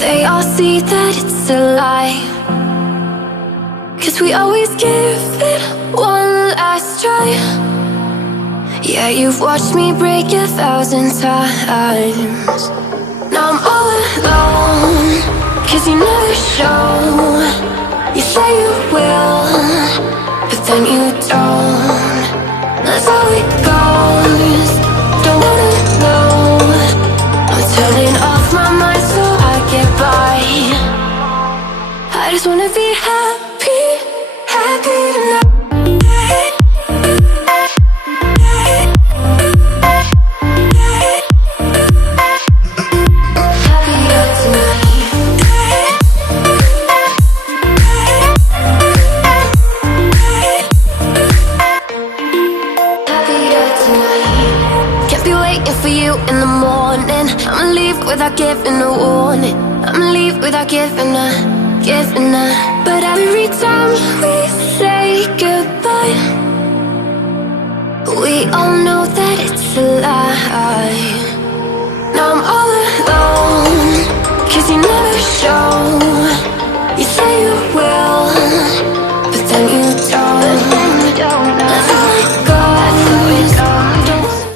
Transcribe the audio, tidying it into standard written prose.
They all see that it's a lie, 'cause we always give it one last try. Yeah, you've watched me break 1,000 times. Now I'm all alone, 'cause you never show. You say you will, but then you don't. That's how it goes. Don't wanna know. I'm turning off my mind so I get by. I just wanna be happy, happy tonight. Without giving a warning, I'ma leave without giving a. But every time we say goodbye, we all know that it's a lie.